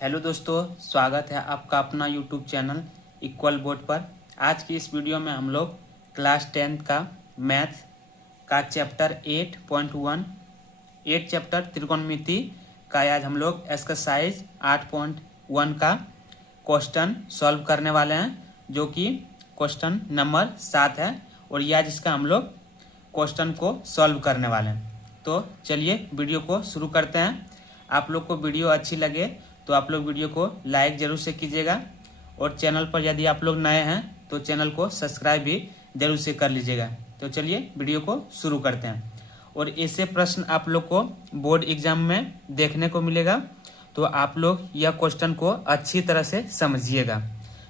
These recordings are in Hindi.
हेलो दोस्तों, स्वागत है आपका अपना यूट्यूब चैनल इक्वल बोर्ड पर। आज की इस वीडियो में हम लोग क्लास 10th का मैथ का चैप्टर 8.1 चैप्टर त्रिकोणमिति का आज हम लोग एक्सरसाइज 8.1 का क्वेश्चन सॉल्व करने वाले हैं, जो कि क्वेश्चन नंबर 7 है। और ये आज इसका हम लोग क्वेश्चन को सॉल्व करने वाले हैं। तो चलिए वीडियो को शुरू करते हैं। आप लोग को वीडियो अच्छी लगे तो आप लोग वीडियो को लाइक जरूर से कीजिएगा, और चैनल पर यदि आप लोग नए हैं तो चैनल को सब्सक्राइब भी जरूर से कर लीजिएगा। तो चलिए वीडियो को शुरू करते हैं। और ऐसे प्रश्न आप लोग को बोर्ड एग्जाम में देखने को मिलेगा, तो आप लोग यह क्वेश्चन को अच्छी तरह से समझिएगा।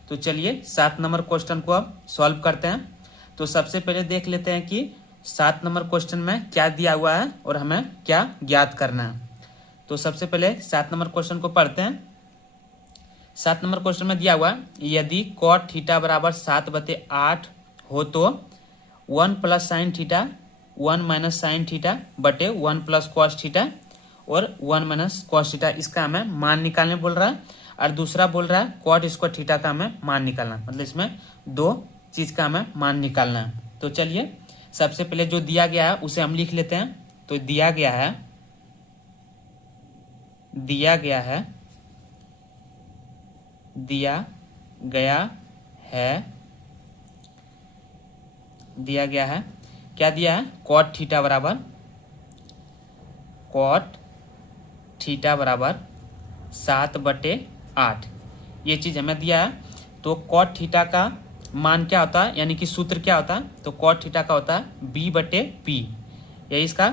तो चलिए 7 नंबर क्वेश्चन को अब सॉल्व करते हैं। तो सबसे पहले देख लेते हैं कि 7 नंबर क्वेश्चन में क्या दिया हुआ है और हमें क्या ज्ञात करना है। तो सबसे पहले 7 नंबर क्वेश्चन को पढ़ते हैं। 7 नंबर क्वेश्चन में दिया हुआ यदि cot थीटा बराबर 7/8 हो तो 1 plus sine theta 1 minus sine theta बटे 1 प्लस कॉस थीटा और 1 माइनस कॉस थीटा, इसका हमें मान निकालने बोल रहा है। और दूसरा बोल रहा है cot स्क्वायर थीटा का हमें मान निकालना, मतलब इसमें दो चीज का हमें मान निकालना है। तो चलिए सबसे पहले जो दिया गया है उसे हम लिख लेते हैं। तो दिया गया है दिया गया है क्या दिया है? cot थीटा बराबर 7/8, ये चीज हमें दिया है। तो cot थीटा का मान क्या होता है, यानी कि सूत्र क्या होता है? तो cot थीटा का होता है b/p, यही इसका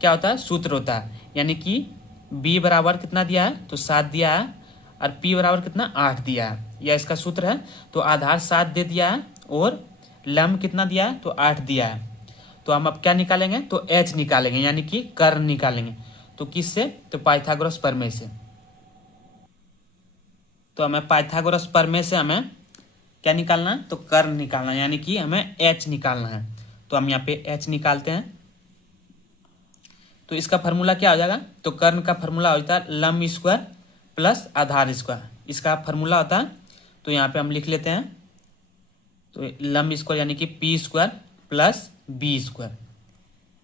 क्या होता है? सूत्र होता है। यानी कि b बराबर कितना दिया है? तो 7 दिया है, और p बराबर कितना? 8 दिया है। यह इसका सूत्र है। तो आधार 7 दे दिया है और लंब कितना दिया है? तो 8 दिया है। तो हम अब क्या निकालेंगे? तो h निकालेंगे, यानी कि कर्ण निकालेंगे। तो किससे? तो पाइथागोरस प्रमेय से। तो हमें पाइथागोरस प्रमेय से हमें क्या निकालना है? तो कर्ण निकालना है, यानी कि हमें h निकालना है। तो हम यहाँ पे h निकालते हैं। तो इसका फार्मूला क्या हो जाएगा? तो कर्ण का फार्मूला होता है लंब स्क्वायर प्लस आधार स्क्वायर, इसका फार्मूला होता है। तो यहाँ पे हम लिख लेते हैं। तो लंब स्क्वायर यानी कि P square plus B square,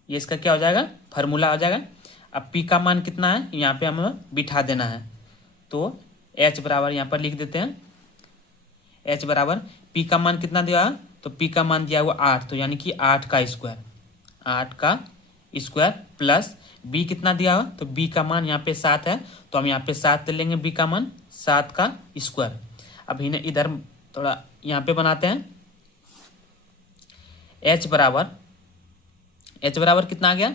ये इसका क्या हो जाएगा? फार्मूला हो जाएगा। अब पी का मान कितना है यहाँ पे हमें बिठा देना है। तो एच बराबर यहाँ पर लिख देते हैं। एच बराबर पी का मान कितना दिया? तो पी का मान दिया हुआ 8, तो यानी कि 8 का स्क्वायर प्लस बी कितना दिया हुआ? तो बी का मान यहाँ पे 7 है, तो हम यहाँ पे 7 ले लेंगे। बी का मान 7 का स्क्वायर। अब इधर थोड़ा यहाँ पे बनाते हैं। h बराबर कितना आ गया?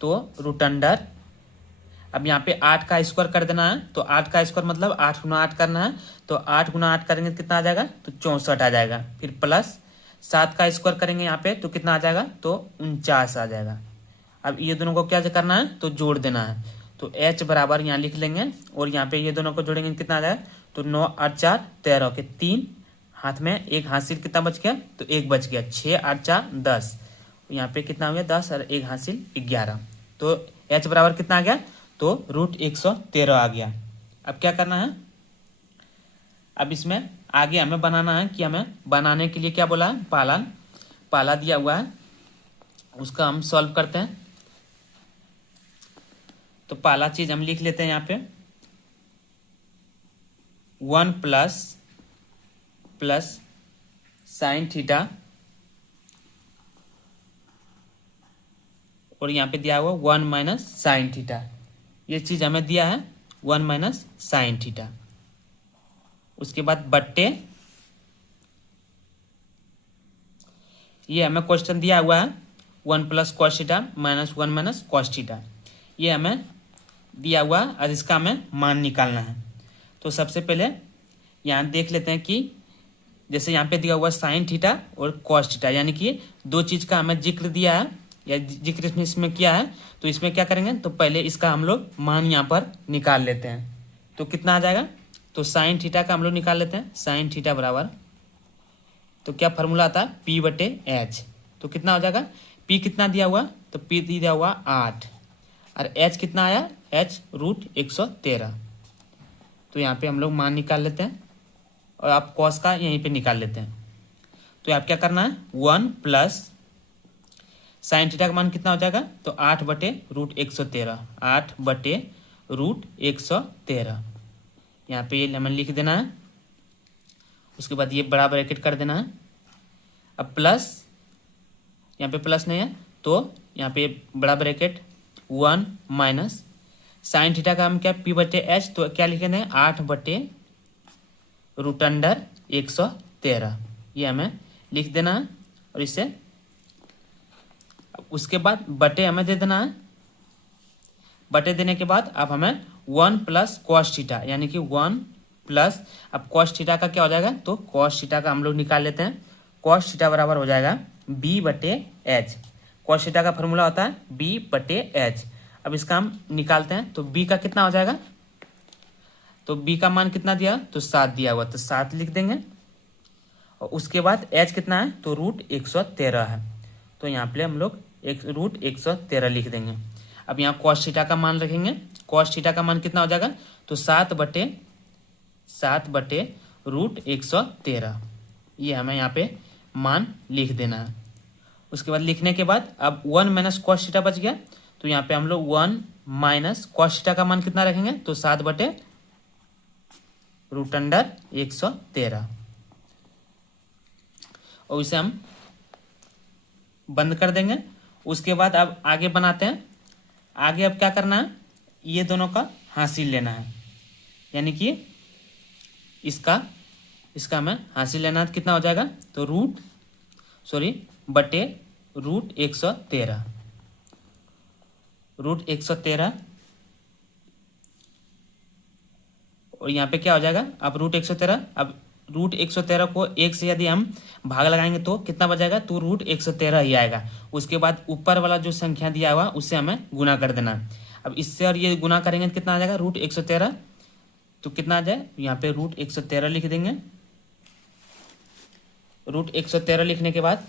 तो रूट अंडर, अब यहाँ पे 8 का स्क्वायर कर देना है। तो 8 का स्क्वायर मतलब 8 गुना 8 करना है। तो 8 गुना 8 करेंगे तो कितना आ जाएगा? तो 64 आ जाएगा। फिर प्लस 7 का स्क्वायर करेंगे यहाँ पे तो कितना आ जाएगा? तो 49 आ जाएगा। अब ये दोनों को क्या करना है? तो जोड़ देना है। तो h बराबर यहाँ लिख लेंगे, और यहाँ पे ये दोनों को जोड़ेंगे कितना आ जाएगा? तो 9 और 4 13 के 3 हाथ में, एक हासिल कितना बच गया? तो 1 बच गया। 6 और 4 10, यहाँ पे कितना हो गया? 10 और 1 हासिल 11। तो h बराबर कितना आ गया? तो √113 आ गया। अब क्या करना है? अब इसमें आगे हमें बनाना है कि हमें बनाने के लिए क्या बोला है? पाला दिया हुआ है, उसका हम सॉल्व करते हैं। तो पहला चीज हम लिख लेते हैं यहाँ पे 1 प्लस साइन थीटा, और यहाँ पे दिया हुआ 1 माइनस साइन थीटा, ये चीज हमें दिया है 1 माइनस साइन थीटा। उसके बाद बट्टे, ये हमें क्वेश्चन दिया हुआ है 1 plus cos theta minus 1 minus cos theta, ये हमें दिया हुआ और इसका हमें मान निकालना है। तो सबसे पहले यहाँ देख लेते हैं कि जैसे यहाँ पे दिया हुआ साइन थीटा और कॉस थीटा, यानी कि दो चीज का हमें जिक्र दिया है या जिक्र इसमें किया है। तो इसमें क्या करेंगे? तो पहले इसका हम लोग मान यहाँ पर निकाल लेते हैं। तो कितना आ जाएगा? तो साइन थीटा का हम लोग निकाल लेते हैं। साइन थीटा बराबर, तो क्या फार्मूला आता है? p/h। तो कितना हो जाएगा? p कितना दिया हुआ? तो p दिया हुआ 8, और h कितना आया? h √113। तो यहाँ पे हम लोग मान निकाल लेते हैं और आप कॉस का यहीं पे निकाल लेते हैं। तो आप क्या करना है, 1 प्लस साइन थीटा का मान कितना हो जाएगा, तो 8/√113, 8/√113। यहाँ पे ये हमें लिख देना है। उसके बाद ये बड़ा ब्रैकेट कर देना है। अब प्लस, यहाँ पे प्लस नहीं है तो यहाँ पे बड़ा ब्रैकेट 1 माइनस साइन थीटा का हम क्या P/H, तो क्या लिखेंगे 8/√113, ये हमें लिख देना है। और इसे उसके बाद बटे हमें दे देना है। बटे देने के बाद अब हमें 1 प्लस कॉस थीटा, यानी कि 1 प्लस, अब कॉस थीटा का क्या हो जाएगा, तो कॉस थीटा का हम लोग निकाल लेते हैं। कॉस थीटा बराबर हो जाएगा B/H। कॉस थीटा का फॉर्मूला होता है B/H। अब इसका हम निकालते हैं, तो B का कितना हो जाएगा, तो B का मान कितना दिया, तो 7 दिया हुआ, तो 7 लिख देंगे। और उसके बाद H कितना है, तो √113 है, तो यहाँ पे हम लोग √113 लिख देंगे। अब यहाँ कॉस थीटा का मान रखेंगे। कॉस थीटा का मान कितना हो जाएगा, तो 7/√113, ये हमें यहाँ पे मान लिख देना है। उसके बाद लिखने के बाद अब 1 माइनस कॉस थीटा बच गया, तो यहाँ पे हम लोग 1 माइनस कॉस थीटा का मान कितना रखेंगे, तो 7/√113, और इसे हम बंद कर देंगे। उसके बाद अब आगे बनाते हैं। आगे अब क्या करना है, ये दोनों का हासिल लेना है, यानी कि इसका हमें हासिल लेना है। कितना हो जाएगा, तो √113, √113, और यहाँ पे क्या हो जाएगा, अब √113, अब √113 को 1 से यदि हम भाग लगाएंगे तो कितना बचेगा, तो √113 ही आएगा। उसके बाद ऊपर वाला जो संख्या दिया हुआ उससे हमें गुना कर देना। अब इससे और ये गुना करेंगे तो कितना आ जाएगा, √113, तो कितना आ जाए, यहाँ पे √113 लिख देंगे। √113 लिखने के बाद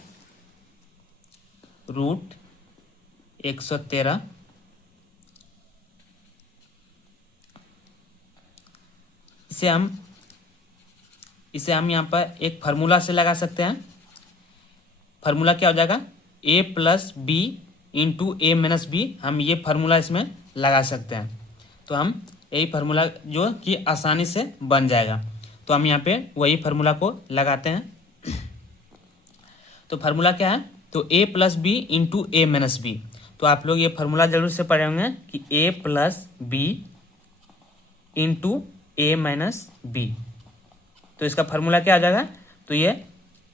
√113, इसे हम यहाँ पर एक फार्मूला से लगा सकते हैं। फार्मूला क्या हो जाएगा, A+B × A-B, हम ये फार्मूला इसमें लगा सकते हैं। तो हम यही फार्मूला जो कि आसानी से बन जाएगा, तो हम यहाँ पे वही फार्मूला को लगाते हैं। तो फार्मूला क्या है, तो A+B × A-B, तो आप लोग ये फार्मूला जरूर से पढ़े होंगे कि A+B × A-B, तो इसका फार्मूला क्या आ जाएगा, तो ये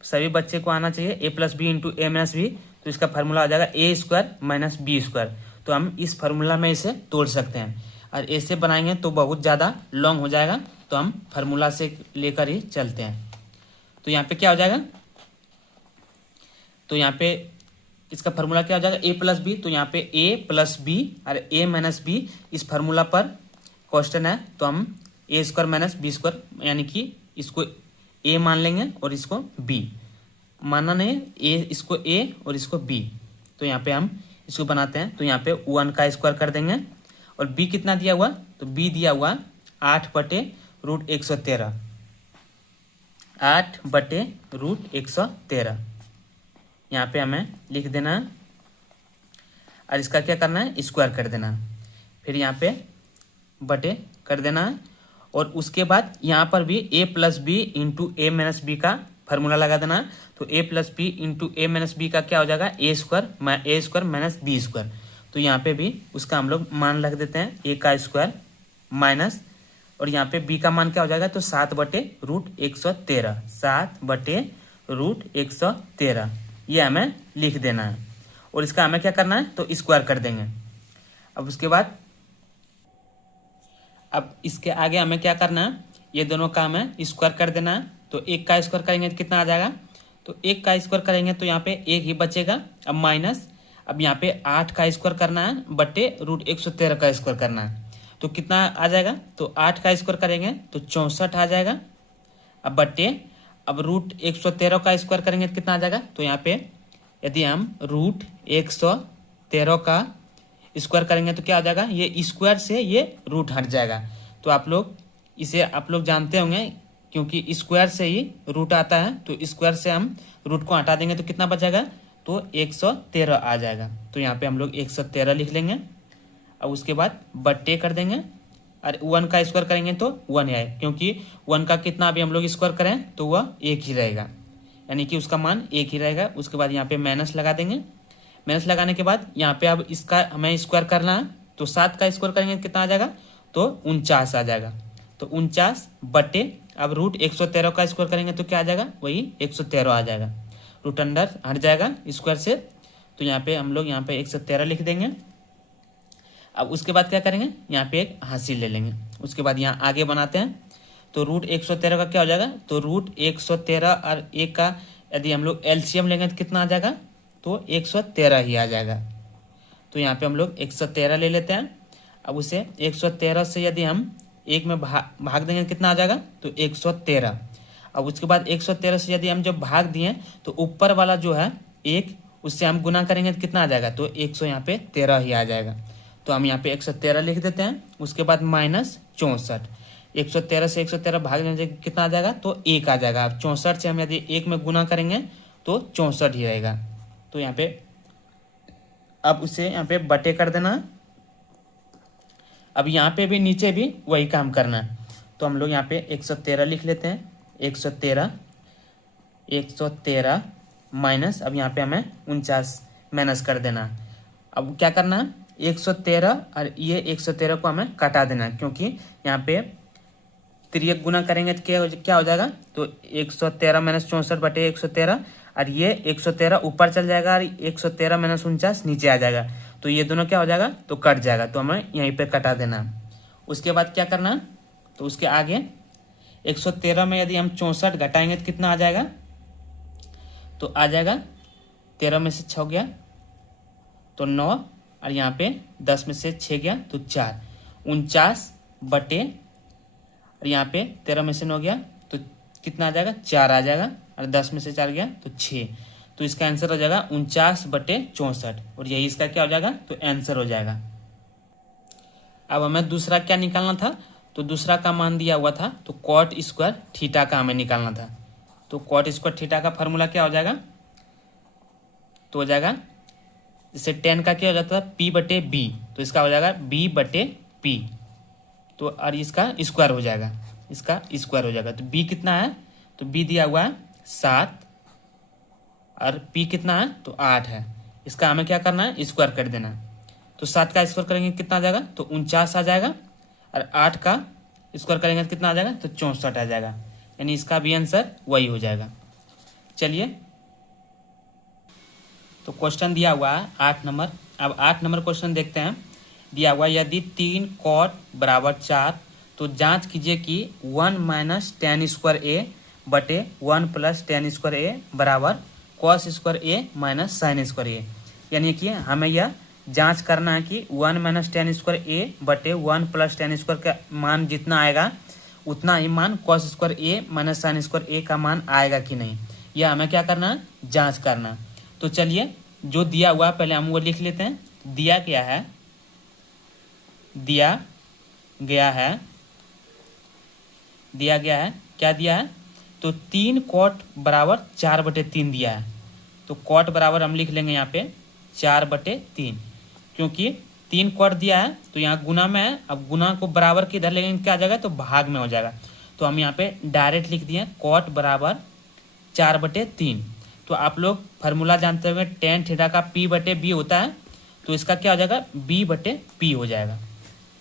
सभी बच्चे को आना चाहिए, A+B × A-B, तो इसका फार्मूला आ जाएगा A² - B²। तो हम इस फार्मूला में इसे तोड़ सकते हैं, और ऐसे बनाएंगे तो बहुत ज़्यादा लॉन्ग हो जाएगा, तो हम फार्मूला से लेकर ही चलते हैं। तो यहाँ पे क्या हो जाएगा, तो यहाँ पे इसका फार्मूला क्या हो जाएगा, A+B, तो यहाँ पे A+B और A-B इस फार्मूला पर क्वेश्चन है, तो हम A² - B², यानी कि इसको A मान लेंगे और इसको B मानना नहीं, इसको A और इसको B। तो यहाँ पे हम इसको बनाते हैं, तो यहाँ पे 1 का स्क्वायर कर देंगे, और B कितना दिया हुआ, तो B दिया हुआ 8/√113, 8/√113, यहाँ पे हमें लिख देना है, और इसका क्या करना है, स्क्वायर कर देना है, फिर यहाँ पे बटे कर देना है। और उसके बाद यहाँ पर भी A+B × A-B का फार्मूला लगा देना है। तो A+B × A-B का क्या हो जाएगा, A² - B²। तो यहाँ पे भी उसका हम लोग मान रख देते हैं, A का स्क्वायर माइनस, और यहाँ पे B का मान क्या हो जाएगा, तो 7/√113, 7/√113, ये हमें लिख देना है। और इसका हमें क्या करना है, तो स्क्वायर कर देंगे। अब उसके बाद अब इसके आगे हमें क्या करना है, ये दोनों का हमें स्क्वायर कर देना है। तो 1 का स्क्वायर करेंगे तो कितना आ जाएगा, तो 1 का स्क्वायर करेंगे तो यहाँ पे 1 ही बचेगा। अब माइनस, अब यहाँ पे 8 का स्क्वायर करना है बटे √113 का स्क्वायर करना है, तो कितना आ जाएगा, तो 8 का स्क्वायर करेंगे तो 64 आ जाएगा। अब बटे, अब √113 का स्क्वायर करेंगे तो कितना आ जाएगा, तो यहाँ पे यदि हम √113 का स्क्वायर करेंगे तो क्या हो जाएगा, ये स्क्वायर से ये रूट हट जाएगा। तो आप लोग इसे आप लोग जानते होंगे, क्योंकि स्क्वायर से ही रूट आता है, तो स्क्वायर से हम रूट को हटा देंगे तो कितना बचेगा, तो 113 आ जाएगा। तो यहाँ पे हम लोग 113 लिख लेंगे। अब उसके बाद बट्टे कर देंगे, और 1 का स्क्वायर करेंगे तो 1 आए, क्योंकि 1 का कितना भी हम लोग स्क्वायर करें तो वह 1 ही रहेगा, यानी कि उसका मान 1 ही रहेगा। उसके बाद यहाँ पे माइनस लगा देंगे। माइनस लगाने के बाद यहाँ पे अब इसका हमें स्क्वायर करना है, तो 7 का स्क्वायर करेंगे कितना आ जाएगा, तो 49 आ जाएगा। तो 49 बटे अब रूट 113 का स्क्वायर करेंगे तो क्या आ जाएगा, वही 113 आ जाएगा। रूट अंडर हट जाएगा स्क्वायर से, तो यहाँ पे हम लोग यहाँ पे 113 लिख देंगे। अब उसके बाद क्या करेंगे, यहाँ पे एक हासिल ले लेंगे। उसके बाद यहाँ आगे बनाते हैं, तो रूट 113 का क्या हो जाएगा, तो रूट 113 और 1 का यदि हम लोग एलसीएम लेंगे तो कितना आ जाएगा, तो 113 ही आ जाएगा। तो यहाँ पे हम लोग 113 ले लेते हैं। अब उसे 113 से यदि हम 1 में भाग देंगे कितना आ जाएगा, तो 113। अब उसके बाद 113 से यदि हम जब भाग दिए तो ऊपर वाला जो है 1, उससे हम गुना करेंगे तो कितना आ जाएगा, तो 100 यहाँ पे 13 ही आ जाएगा। तो हम यहाँ पे 113 लिख देते हैं। उसके बाद माइनस 64, 113 से 113 भाग देने से कितना आ जाएगा, तो 1 आ जाएगा। अब 64 से हम यदि 1 में गुना करेंगे तो 64 ही रहेगा। तो यहाँ पे अब उसे यहाँ पे बटे कर देना। अब यहाँ पे भी नीचे भी वही काम करना है, तो हम लोग यहाँ पे 113 लिख लेते हैं। 113 माइनस, अब यहाँ पे हमें 49 माइनस कर देना। अब क्या करना है, 113 और ये 113 को हमें काटा देना, क्योंकि यहाँ पे तिर्यक गुना करेंगे तो क्या हो जाएगा, तो 113 माइनस 64 बटे 113, और ये 113 ऊपर चल जाएगा और 113 माइनस 49 नीचे आ जाएगा। तो ये दोनों क्या हो जाएगा, तो कट जाएगा, तो हमें यहीं पे कटा देना। उसके बाद क्या करना, तो उसके आगे 113 में यदि हम 64 घटाएंगे तो कितना आ जाएगा, तो आ जाएगा 13 में से 6 गया तो 9, और यहाँ पे 10 में से 6 गया तो 4, 49 बटे, और यहाँ पे 13 में से 9 गया तो कितना आ जाएगा, 4 आ जाएगा, और 10 में से 4 गया तो 6। तो इसका आंसर हो जाएगा 49 बटे 64, और यही इसका क्या हो जाएगा, तो आंसर हो जाएगा। अब हमें दूसरा क्या निकालना था, तो दूसरा का मान दिया हुआ था, तो कॉट स्क्वायर थीटा का हमें निकालना था। तो कॉट स्क्वायर थीटा का फॉर्मूला क्या हो जाएगा, तो हो जाएगा जैसे 10 का क्या हो जाता है, P बटे B, तो इसका हो जाएगा B बटे P, तो और इसका स्क्वायर हो जाएगा, इसका स्क्वायर हो जाएगा। तो B कितना है, तो B दिया हुआ है 7, और P कितना है, तो 8 है। इसका हमें क्या करना है, स्क्वायर कर देना। तो 7 का स्क्वायर करेंगे कितना आ जाएगा, तो 49 आ जाएगा, और 8 का स्क्वायर करेंगे तो कितना आ जाएगा, तो 64 आ जाएगा, यानी इसका भी आंसर वही हो जाएगा। चलिए, तो क्वेश्चन दिया हुआ है 8 नंबर। अब 8 नंबर क्वेश्चन देखते हैं। दिया हुआ यदि 3 कॉट बराबर 4, तो जांच कीजिए कि 1 माइनस टेन स्क्वायर ए बटे 1 प्लस टेन स्क्वायर ए बराबर कॉस स्क्वायर ए माइनस साइन स्क्वायर ए। यानी कि हमें यह जांच करना है कि 1 माइनस टेन स्क्वायर ए बटे 1 प्लस टेन स्क्वायर का मान जितना आएगा उतना ही मान कॉस स्क्वायर ए माइनस साइन स्क्वायर ए का मान आएगा कि नहीं, यह हमें क्या करना है, जांच करना है। तो चलिए, जो दिया हुआ पहले हम वो लिख लेते हैं। दिया गया है क्या दिया है, तो 3 कॉट बराबर 4 बटे 3 दिया है। तो कॉट बराबर हम लिख लेंगे यहाँ पे 4 बटे 3, क्योंकि 3 कॉट दिया है तो यहाँ गुना में है। अब गुना को बराबर किधर लेंगे, क्या आ जाएगा, तो भाग में हो जाएगा। तो हम यहाँ पे डायरेक्ट लिख दिए कॉट बराबर 4 बटे 3। तो आप लोग फार्मूला जानते होंगे, टेन थीटा का P बटे B होता है, तो इसका क्या हो जाएगा, B बटे P हो जाएगा।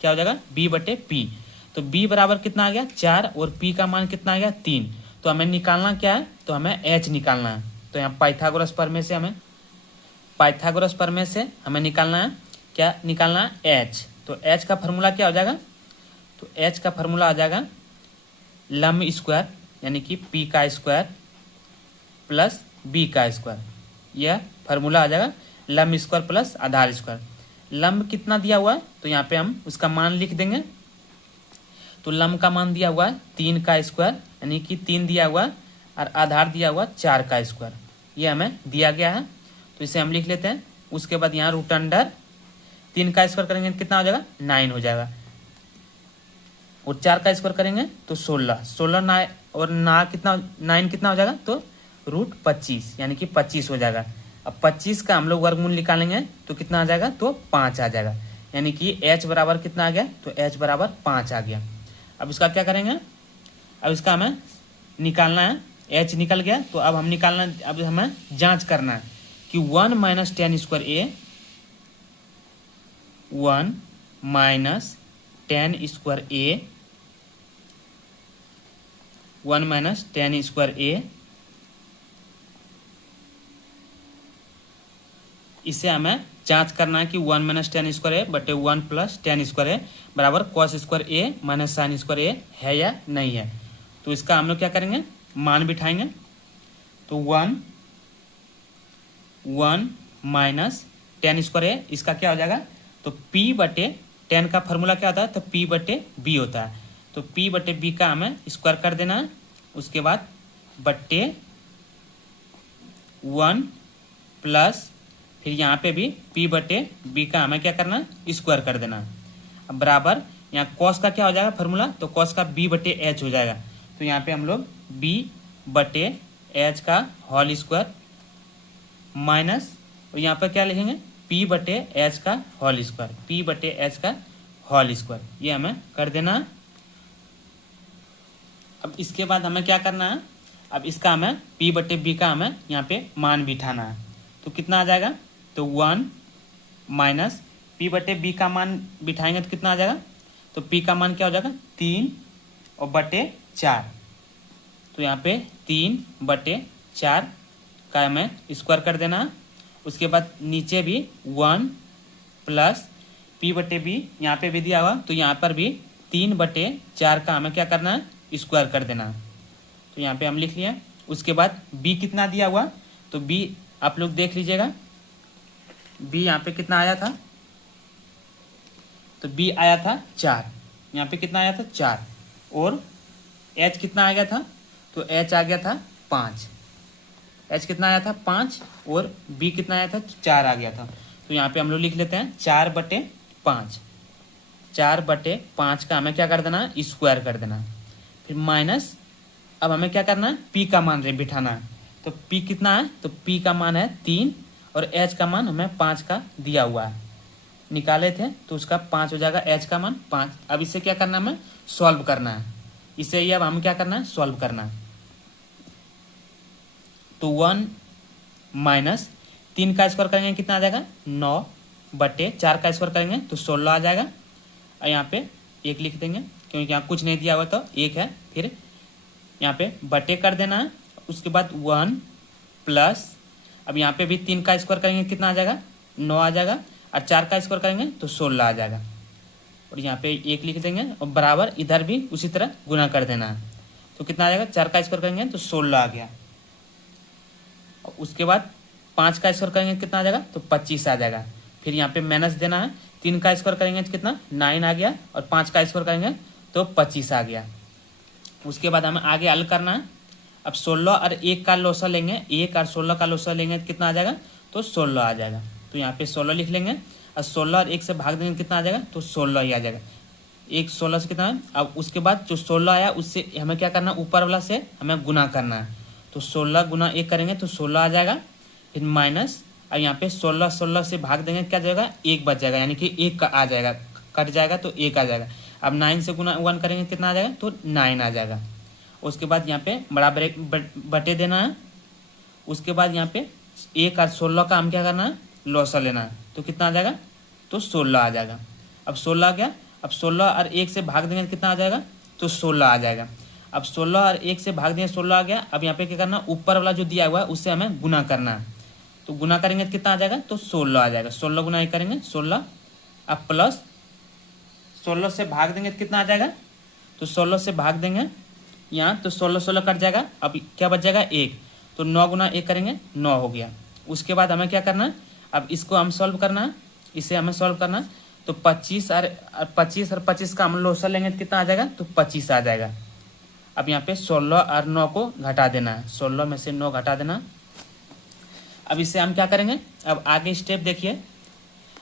क्या हो जाएगा, B बटे P। तो B बराबर कितना आ गया, 4, और P का मान कितना आ गया, 3। तो हमें निकालना क्या है, तो हमें H निकालना है। तो यहाँ पाइथागोरस प्रमेय से हमें निकालना है, क्या निकालना है, H। तो H का फार्मूला क्या हो जाएगा, तो H का फार्मूला आ जाएगा लंब स्क्वायर, यानी कि P का स्क्वायर प्लस B का स्क्वायर। यह फार्मूला आ जाएगा लंब स्क्वायर प्लस आधार स्क्वायर। लंब कितना दिया हुआ है, तो यहाँ पे हम उसका मान लिख देंगे। तो लंब का मान दिया हुआ है 3 का स्क्वायर, यानी कि 3 दिया हुआ है, और आधार दिया हुआ 4 का स्क्वायर, ये हमें दिया गया है। तो इसे हम लिख लेते हैं। उसके बाद यहाँ रूट अंडर 3 का स्क्वायर करेंगे तो कितना हो जाएगा, 9 हो जाएगा। और 4 का स्क्वायर करेंगे तो 16, 16 ना और ना कितना 9 कितना हो जाएगा तो √25 यानी कि 25 हो जाएगा। अब 25 का हम लोग वर्गमूल निकालेंगे तो कितना आ जाएगा तो 5 आ जाएगा, यानी कि h बराबर कितना आ गया तो h बराबर 5 आ गया। अब इसका क्या करेंगे, अब इसका हमें निकालना है, h निकल गया तो अब हम निकालना, अब हमें जांच करना है कि 1 - tan square a 1 - tan square a 1 - tan square a, इसे हमें जांच करना है कि 1 - tan स्क्वायर ए बटे 1 + tan स्क्वायर ए बराबर cos स्क्वायर ए - sin स्क्वायर ए है या नहीं है। तो इसका हम लोग क्या करेंगे, मान बिठाएंगे। तो 1 - tan स्क्वायर ए, इसका क्या हो जाएगा तो p बटे tan का फॉर्मूला क्या होता है तो p बटे b होता है। तो p बटे b का हमें स्क्वायर कर देना है, उसके बाद बट्टे 1 प्लस फिर यहाँ पे भी p बटे b का हमें क्या करना है स्क्वायर कर देना। अब बराबर यहाँ cos का क्या हो जाएगा फॉर्मूला, तो cos का b बटे h हो जाएगा। तो यहाँ पे हम लोग b बटे h का होल स्क्वायर माइनस, और यहाँ पर क्या लिखेंगे p बटे h का होल स्क्वायर, p बटे h का होल स्क्वायर, ये हमें कर देना। अब इसके बाद हमें क्या करना है, अब इसका हमें p बटे b का हमें यहाँ पे मान बिठाना है। तो कितना आ जाएगा तो 1 माइनस p बटे b का मान बिठाएंगे तो कितना आ जाएगा तो p का मान क्या हो जाएगा 3 और बटे 4। तो यहाँ पे 3 बटे 4 का हमें स्क्वायर कर देना। उसके बाद नीचे भी 1 प्लस p बटे b यहाँ पे भी दिया हुआ, तो यहाँ पर भी 3 बटे 4 का हमें क्या करना है स्क्वायर कर देना। तो यहाँ पे हम लिख लिए। उसके बाद b कितना दिया हुआ, तो b आप लोग देख लीजिएगा, b यहाँ पे कितना आया था तो b आया था 4, यहाँ पे कितना आया था 4, और h कितना आ गया था तो h आ गया था 5, h कितना आया था 5 और b कितना आया था 4 आ गया था। तो यहाँ पे हम लोग लिख लेते हैं 4 बटे 5, 4 बटे 5 का हमें क्या कर देना स्क्वायर कर देना। फिर माइनस, अब हमें क्या करना है p का मान बिठाना है। तो p कितना है तो p का मान है 3 और h का मान हमें 5 का दिया हुआ है, निकाले थे तो उसका 5 हो जाएगा, h का मान 5। अब इसे क्या करना है हमें सॉल्व करना है, इसे ही अब हम क्या करना है सॉल्व करना है। तो 1 माइनस 3 का स्क्वायर करेंगे कितना आ जाएगा 9 बटे 4 का स्क्वायर करेंगे तो 16 आ जाएगा। और यहाँ पे 1 लिख देंगे क्योंकि यहाँ कुछ नहीं दिया हुआ तो 1 है। फिर यहाँ पे बटे कर देना है, उसके बाद 1 प्लस, अब यहाँ पे भी 3 का स्क्वायर करेंगे कितना आ जाएगा 9 आ जाएगा, और 4 का स्क्वायर करेंगे तो 16 आ जाएगा। और यहाँ पे 1 लिख देंगे और बराबर इधर भी उसी तरह गुना कर देना है। तो कितना आ जाएगा 4 का स्क्वायर करेंगे तो 16 आ गया। और उसके बाद 5 का स्क्वायर करेंगे कितना आ जाएगा तो 25 आ जाएगा। फिर यहाँ पे माइनस देना है, 3 का स्क्वायर करेंगे तो कितना 9 आ गया, और 5 का स्क्वायर करेंगे तो 25 आ गया। उसके बाद हमें आगे हल करना है। अब 16 और 1 का लॉसा लेंगे, 1 और 16 का लॉसा लेंगे तो कितना आ जाएगा तो 16 आ जाएगा। तो यहाँ पे 16 लिख लेंगे, और 16 और 1 से भाग देंगे कितना आ जाएगा तो 16 ही आ जाएगा। 1 16 से कितना है। अब उसके बाद जो 16 आया उससे हमें क्या करना है ऊपर वाला से हमें गुना करना है। तो 16 गुना 1 करेंगे तो 16 आ जाएगा। फिर माइनस, अब यहाँ पे 16 16 से भाग देंगे क्या जाएगा 1 बच जाएगा, यानी कि 1 का आ जाएगा, कट जाएगा तो 1 आ जाएगा। अब 9 से गुना 1 करेंगे कितना आ जाएगा तो 9 आ जाएगा। उसके बाद यहाँ पे बराबर 1 बटे देना है। उसके बाद यहाँ पे 1 और 16 का हम क्या करना है लॉसा लेना है। तो कितना आ जाएगा तो 16 आ जाएगा। अब 16 आ गया। अब 16 और 1 से भाग देंगे तो कितना आ जाएगा तो 16 आ जाएगा। अब 16 और 1 से भाग देंगे 16 आ गया। अब यहाँ पे क्या करना ऊपर वाला जो दिया हुआ है उससे हमें गुना करना है। तो गुना करेंगे तो कितना आ जाएगा तो 16 आ जाएगा। 16 गुना 1 करेंगे 16, अब प्लस 16 से भाग देंगे तो कितना आ जाएगा तो 16 से भाग देंगे यहाँ तो 16 16 कट जाएगा। अब क्या बच जाएगा 1, तो 9 गुना 1 करेंगे 9 हो गया। उसके बाद हमें क्या करना है, अब इसको हम सॉल्व करना है, इसे हमें सॉल्व करना है। तो 25 और 25 का हम लोसा लेंगे तो कितना आ जाएगा तो 25 आ जाएगा। अब यहाँ पे 16 और 9 को घटा देना है, 16 में से 9 घटा देना। अब इसे हम क्या करेंगे, अब आगे स्टेप देखिए।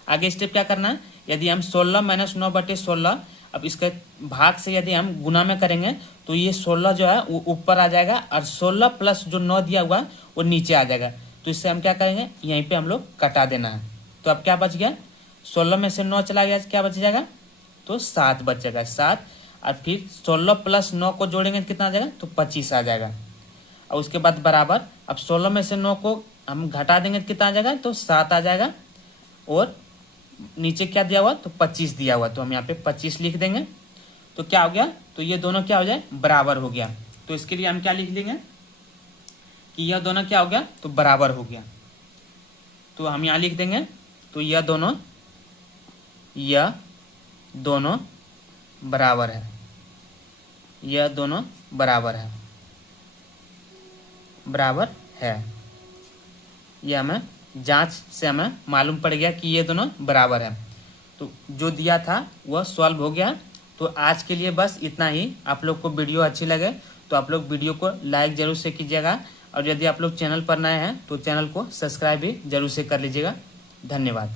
आगे स्टेप क्या करना है, यदि हम 16 - 9 बटे 16 अब इसके भाग से यदि हम गुना में करेंगे तो ये 16 जो है वो ऊपर आ जाएगा और 16 प्लस जो 9 दिया हुआ वो नीचे आ जाएगा। तो इससे हम क्या करेंगे, यहीं पे हम लोग कटा देना है। तो अब क्या बच गया, 16 में से 9 चला गया, क्या बच जाएगा, तो 7 बचेगा, 7। और फिर 16 प्लस 9 को जोड़ेंगे तो कितना आ जाएगा, तो 25 आ जाएगा। और उसके बाद बराबर, अब 16 में से 9 को हम घटा देंगे तो कितना आ जाएगा, तो 7 आ जाएगा। और नीचे क्या दिया हुआ, तो 25 दिया हुआ, तो हम यहाँ पे 25 लिख देंगे। तो क्या हो गया, तो ये दोनों क्या हो जाए, बराबर हो गया। तो इसके लिए हम क्या लिख देंगे कि यह दोनों क्या हो गया, तो बराबर हो गया। तो हम यहाँ लिख देंगे, तो यह दोनों बराबर है, यह दोनों बराबर है, बराबर है। यह हमें जांच से हमें मालूम पड़ गया कि ये दोनों बराबर है। तो जो दिया था वह सॉल्व हो गया। तो आज के लिए बस इतना ही। आप लोग को वीडियो अच्छी लगे तो आप लोग वीडियो को लाइक ज़रूर से कीजिएगा, और यदि आप लोग चैनल पर नए हैं तो चैनल को सब्सक्राइब भी ज़रूर से कर लीजिएगा। धन्यवाद।